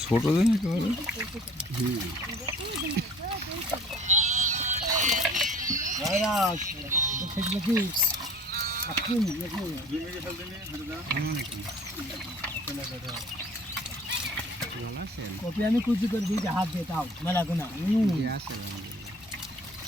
ছোট দিন একেবারে কপি আমি কুচি করে দিই হাত দিয়ে তাও মেলা কোনা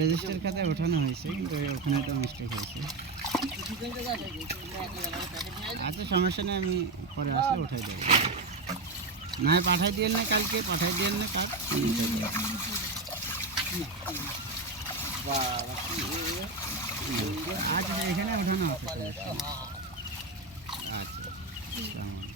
রেজিস্টার খাতায় ওঠানো হয়েছে, কিন্তু ওখানে তো মিস্টেক হয়েছে আচ্ছা সমস্যা নেই, আমি পরে আসলে উঠাই দেবো না, পাঠাই দিয়ে না কালকে, পাঠাই দিয়ে না কাজ আচ্ছা এখানে ওঠানো নেই। আচ্ছা আলাইকুম।